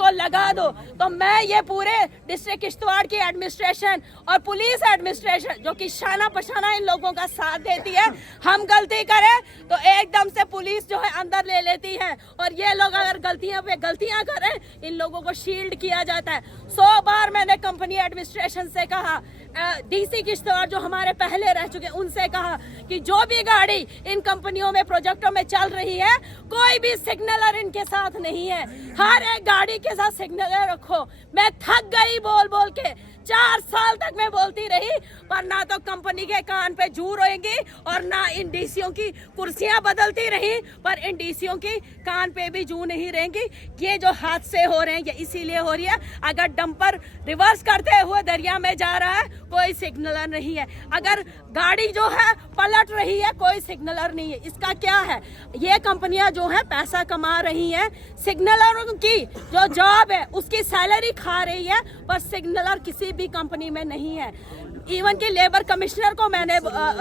इसको लगा दो। तो मैं ये पूरे डिस्ट्रिक्ट किश्तवाड़ की एडमिनिस्ट्रेशन और पुलिस एडमिनिस्ट्रेशन जो कि शाना पशाना इन लोगों का साथ देती है, हम गलती करें तो एकदम से पुलिस जो है अंदर ले लेती है, और ये लोग अगर गलतियां पे गलतियां करें इन लोगों को शील्ड किया जाता है। 100 बार मैंने कंपनी एडमिनिस्ट्रेशन से कहा, डीसी किश्तवाड़ जो हमारे पहले रह चुके उनसे कहा कि जो भी गाड़ी इन कंपनियों में प्रोजेक्टों में चल रही है कोई भी सिग्नलर इनके साथ नहीं है, हर एक गाड़ी के साथ सिग्नलर रखो। मैं थक गई बोल बोल के, 4 साल तक मैं बोलती रही, पर ना तो कंपनी के कान पे जू रोएंगी और ना इन डीसीओ की कुर्सियां बदलती रही, पर इन डीसीओ की कान पे भी जू नहीं रहेंगी। ये जो हादसे हो रहे हैं ये इसीलिए हो रही है, अगर डंपर रिवर्स करते हुए दरिया में जा रहा है कोई सिग्नलर नहीं है, अगर गाड़ी जो है पलट रही है कोई सिग्नलर नहीं है। इसका क्या है, ये कंपनियां जो है पैसा कमा रही हैं, सिग्नलरों की जो जॉब है उसकी सैलरी खा रही है, पर सिग्नलर किसी भी कंपनी में नहीं है। इवन कि लेबर कमिश्नर को मैंने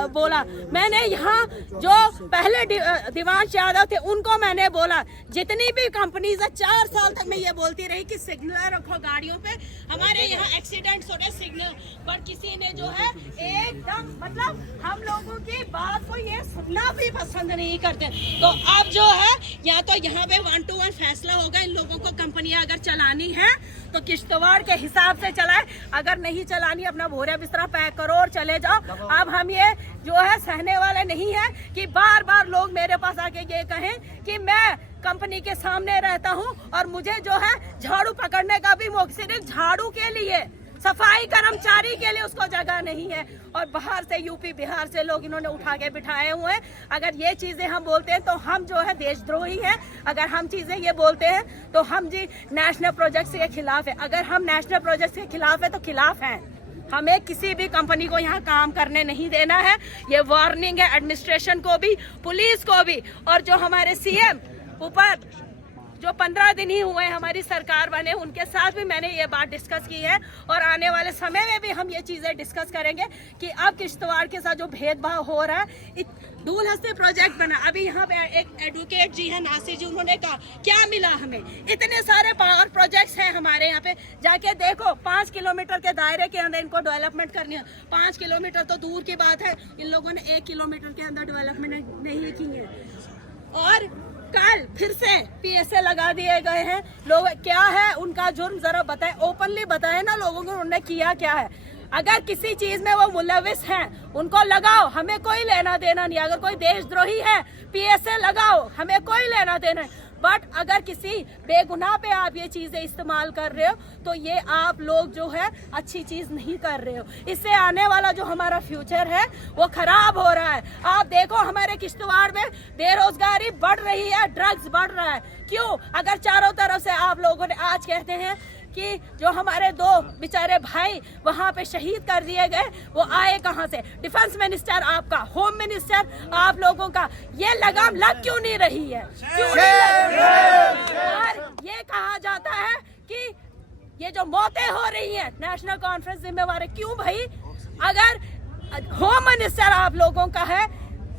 बोला, मैंने यहाँ जो पहले दिवांश यादव थे उनको मैंने बोला, जितनी भी कंपनीज है 4 साल तक मैं ये बोलती रही कि सिग्नल रखो गाड़ियों पे, हमारे यहाँ एक्सीडेंट्स हो रहे सिग्नल, पर किसी ने जो है एकदम मतलब हम लोगों की बात को ये सुनना भी पसंद नहीं करते। तो अब जो है या तो यहाँ पे 1 to 1 फैसला होगा, इन लोगों को कंपनियां अगर चलानी है तो किश्तवाड़ के हिसाब से चलाए, अगर नहीं चलानी अपना भोरे बिस्तरा पैक करो और चले जाओ। अब हम ये जो है सहने वाले नहीं है कि बार बार लोग मेरे पास आके ये कहें कि मैं कंपनी के सामने रहता हूं और मुझे जो है झाड़ू पकड़ने का भी मौका, सिर्फ झाड़ू के लिए, सफाई कर्मचारी के लिए उसको जगह नहीं है, और बाहर से यूपी बिहार से लोग इन्होंने उठा के बिठाए हुए हैं। अगर ये चीजें हम बोलते हैं तो हम जो है देशद्रोही हैं, अगर हम चीजें ये बोलते हैं तो हम जी नेशनल प्रोजेक्ट के खिलाफ है। अगर हम नेशनल प्रोजेक्ट के खिलाफ है तो खिलाफ हैं, हमें किसी भी कंपनी को यहाँ काम करने नहीं देना है। ये वार्निंग है एडमिनिस्ट्रेशन को भी, पुलिस को भी, और जो हमारे सीएम ऊपर जो 15 दिन ही हुए हमारी सरकार बने उनके साथ भी मैंने ये बात डिस्कस की है, और आने वाले समय में भी हम ये चीजें डिस्कस करेंगे कि अब किश्तवाड़ के साथ जो भेदभाव हो रहा है। दूल हस्ती प्रोजेक्ट बना, अभी यहाँ पे एक एडवोकेट जी है नासिर जी, उन्होंने कहा क्या मिला हमें, इतने सारे पावर प्रोजेक्ट्स हैं हमारे यहाँ पे, जाके देखो 5 किलोमीटर के दायरे के अंदर इनको डेवलपमेंट करनी है। 5 किलोमीटर तो दूर की बात है, इन लोगों ने 1 किलोमीटर के अंदर डेवलपमेंट नहीं की है। और कल फिर से पीएसए लगा दिए गए हैं। लोग क्या है उनका जुर्म जरा बताएं, ओपनली बताएं ना लोगों को उन्होंने किया क्या है। अगर किसी चीज में वो मुलविस हैं उनको लगाओ, हमें कोई लेना देना नहीं। अगर कोई देशद्रोही है पीएसए लगाओ, हमें कोई लेना देना नहीं। बट अगर किसी बेगुनाह पे आप ये चीजें इस्तेमाल कर रहे हो तो ये आप लोग जो है अच्छी चीज नहीं कर रहे हो, इससे आने वाला जो हमारा फ्यूचर है वो खराब हो रहा है। आप देखो हमारे किश्तवाड़ में बेरोजगारी बढ़ रही है, ड्रग्स बढ़ रहा है, क्यों? अगर चारों तरफ से आप लोगों ने आज कहते हैं कि जो हमारे 2 बेचारे भाई वहां पे शहीद कर दिए गए वो आए कहां से? डिफेंस मिनिस्टर आपका, होम मिनिस्टर आप लोगों का, ये लगाम लग क्यों नहीं रही है? क्यों नहीं लग रही है? और ये कहा जाता है कि ये जो मौतें हो रही हैं नेशनल कॉन्फ्रेंस जिम्मेवार है, क्यों भाई? अगर होम मिनिस्टर आप लोगों का है,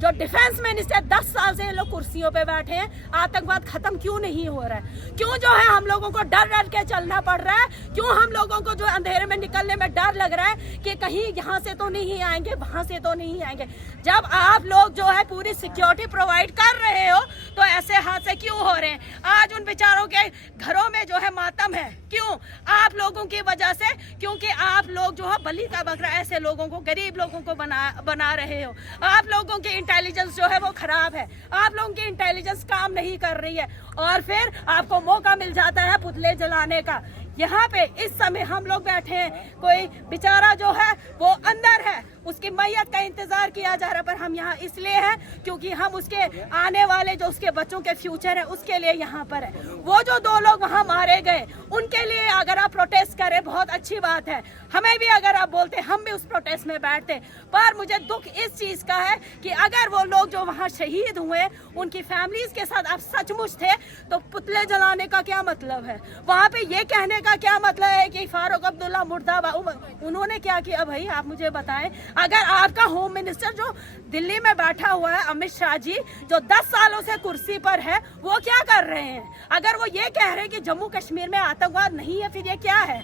जो डिफेंस मिनिस्टर 10 साल से ये लोग कुर्सियों पे बैठे हैं, आतंकवाद खत्म क्यों नहीं हो रहा है? क्यों जो है हम लोगों को डर डर के चलना पड़ रहा है? क्यों हम लोगों को जो अंधेरे में निकलने में डर लग रहा है कि कहीं यहाँ से तो नहीं आएंगे, वहां से तो नहीं आएंगे? जब आप लोग जो है पूरी सिक्योरिटी प्रोवाइड कर रहे हो तो ऐसे हादसे क्यों हो रहे हैं? आज उन बेचारों के घरों में जो है मातम है, क्यों? आप लोगों की वजह से, क्योंकि आप लोग जो है बलि का बकरा ऐसे लोगों को, गरीब लोगों को बना रहे हो। आप लोगों की इंटेलिजेंस जो है वो खराब है, आप लोगों की इंटेलिजेंस काम नहीं कर रही है, और फिर आपको मौका मिल जाता है पुतले जलाने का। यहाँ पे इस समय हम लोग बैठे हैं, कोई बेचारा जो है वो अंदर है, उसकी मैयत का इंतजार किया जा रहा है, पर हम यहाँ इसलिए हैं क्योंकि हम उसके आने वाले जो उसके बच्चों के फ्यूचर है उसके लिए यहाँ पर है। वो जो 2 लोग वहाँ मारे गए उनके लिए अगर आप प्रोटेस्ट करें बहुत अच्छी बात है, हमें भी अगर आप बोलते हम भी उस प्रोटेस्ट में बैठते, पर मुझे दुख इस चीज का है कि अगर वो लोग जो वहाँ शहीद हुए उनकी फैमिलीज के साथ आप सचमुच थे तो पुतले जलाने का क्या मतलब है? वहाँ पे ये कहने का क्या मतलब है कि फारूक अब्दुल्ला मुर्दाबाद? उन्होंने क्या किया भाई, आप मुझे बताएं। अगर आपका होम मिनिस्टर जो दिल्ली में बैठा हुआ है अमित शाह जी, जो 10 सालों से कुर्सी पर है, वो क्या कर रहे हैं? अगर वो ये कह रहे हैं कि जम्मू कश्मीर में आतंकवाद नहीं है, फिर ये क्या है?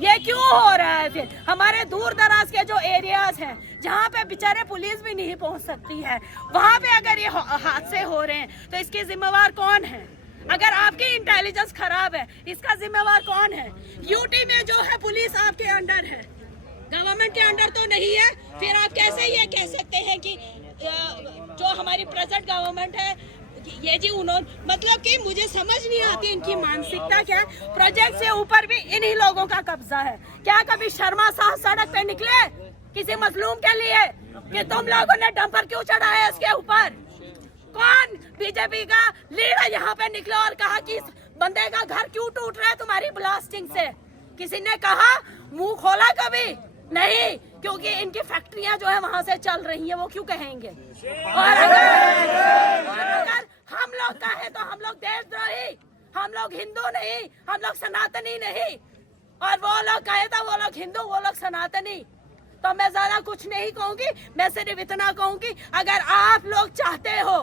ये क्यों हो रहा है? फिर हमारे दूर दराज के जो एरियाज हैं जहाँ पे बेचारे पुलिस भी नहीं पहुँच सकती है, वहाँ पे अगर ये हादसे हो रहे हैं तो इसके जिम्मेवार कौन है? अगर आपकी इंटेलिजेंस खराब है, इसका जिम्मेवार कौन है? यूटी में जो है पुलिस आपके अंडर है, गवर्नमेंट के अंडर तो नहीं है। फिर आप कैसे ये कह सकते हैं कि जो हमारी प्रेजेंट गवर्नमेंट है ये जी उन्होंने, मतलब कि मुझे समझ नहीं आती इनकी मानसिकता क्या है। प्रोजेक्ट से ऊपर भी इन्हीं लोगों का कब्जा है। क्या कभी शर्मा साहब सड़क पे निकले किसी मजलूम के लिए कि तुम लोगों ने डंपर क्यों चढ़ाया इसके ऊपर? कौन बीजेपी का लीडर यहाँ पे निकला और कहा कि इस बंदे का घर क्यों टूट रहा है तुम्हारी ब्लास्टिंग से? किसी ने कहा? मुंह खोला कभी? नहीं, क्योंकि इनकी फैक्ट्रियां जो है वहां से चल रही हैं, वो क्यों कहेंगे? और अगर हम लोग कहें तो हम लोग देशद्रोही, हम लोग हिंदू नहीं, हम लोग सनातनी नहीं, और वो लोग कहे तो वो लोग हिंदू, वो लोग सनातनी। तो मैं ज्यादा कुछ नहीं कहूंगी, मैं सिर्फ इतना कहूंगी, अगर आप लोग चाहते हो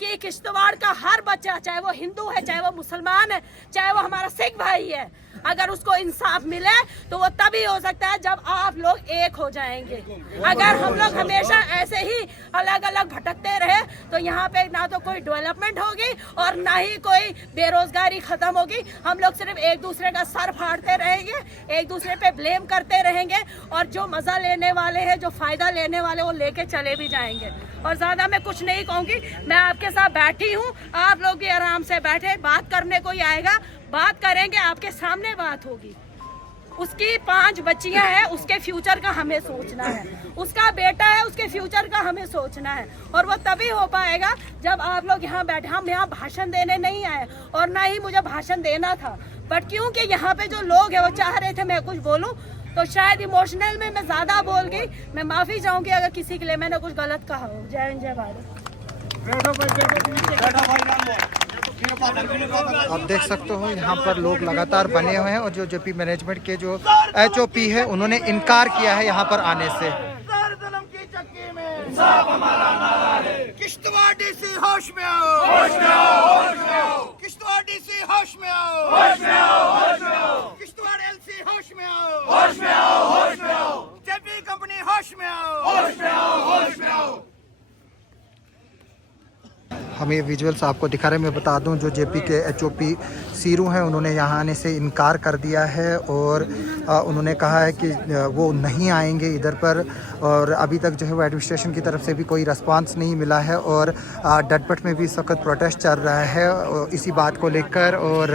कि किश्तवाड़ का हर बच्चा, चाहे वो हिंदू है, चाहे वो मुसलमान है, चाहे वो हमारा सिख भाई है, अगर उसको इंसाफ मिले तो वो तभी हो सकता है जब आप लोग एक हो जाएंगे। अगर हम लोग हमेशा ऐसे ही अलग अलग भटकते रहे तो यहाँ पे ना तो कोई डेवलपमेंट होगी और ना ही कोई बेरोजगारी खत्म होगी। हम लोग सिर्फ एक दूसरे का सर फाड़ते रहेंगे, एक दूसरे पे ब्लेम करते रहेंगे, और जो मजा लेने वाले हैं, जो फायदा लेने वाले, वो लेके चले भी जाएंगे। और ज्यादा मैं कुछ नहीं कहूंगी, मैं आपके साथ बैठी हूँ, आप लोग भी आराम से बैठे, बात करने को ही आएगा, बात करेंगे, आपके सामने बात होगी। उसकी 5 बच्चियां हैं, उसके फ्यूचर का हमें सोचना है, उसका बेटा है, उसके फ्यूचर का हमें सोचना है, और वो तभी हो पाएगा जब आप लोग यहाँ बैठे। हम यहाँ भाषण देने नहीं आए और ना ही मुझे भाषण देना था, बट क्योंकि यहाँ पे जो लोग हैं वो चाह रहे थे मैं कुछ बोलूं, तो शायद इमोशनल में मैं ज्यादा बोल गई। मैं माफी चाहूंगी अगर किसी के लिए मैंने कुछ गलत कहा हो। जय हिंद, जय भारत। आप देख सकते हो यहाँ पर लोग लगातार बने हुए हैं, और जो जेपी मैनेजमेंट के जो HOP है उन्होंने इनकार किया है यहाँ पर आने से। किश्तवाड़ डीसी होश में आओ, होश में आओ, होश में आओ। किश्तवाड़ डीसी होश में आओ, होश में आओ, होश में आओ। किश्तवाड़ LC होश में आओ, होश में आओ, होश में आओ। जेपी कंपनी होश में आओ, होश में आओ, होश में आओ। हम ये विजुअल्स आपको दिखा रहे हैं। मैं बता दूं, जो जेपी के HOP सीरू हैं उन्होंने यहाँ आने से इनकार कर दिया है, और उन्होंने कहा है कि वो नहीं आएंगे इधर पर, और अभी तक जो है वो एडमिनिस्ट्रेशन की तरफ से भी कोई रिस्पांस नहीं मिला है, और डटपट में भी इस वक्त प्रोटेस्ट चल रहा है इसी बात को लेकर। और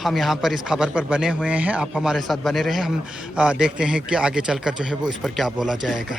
हम यहाँ पर इस खबर पर बने हुए हैं, आप हमारे साथ बने रहें, हम देखते हैं कि आगे चलकर जो है वो इस पर क्या बोला जाएगा।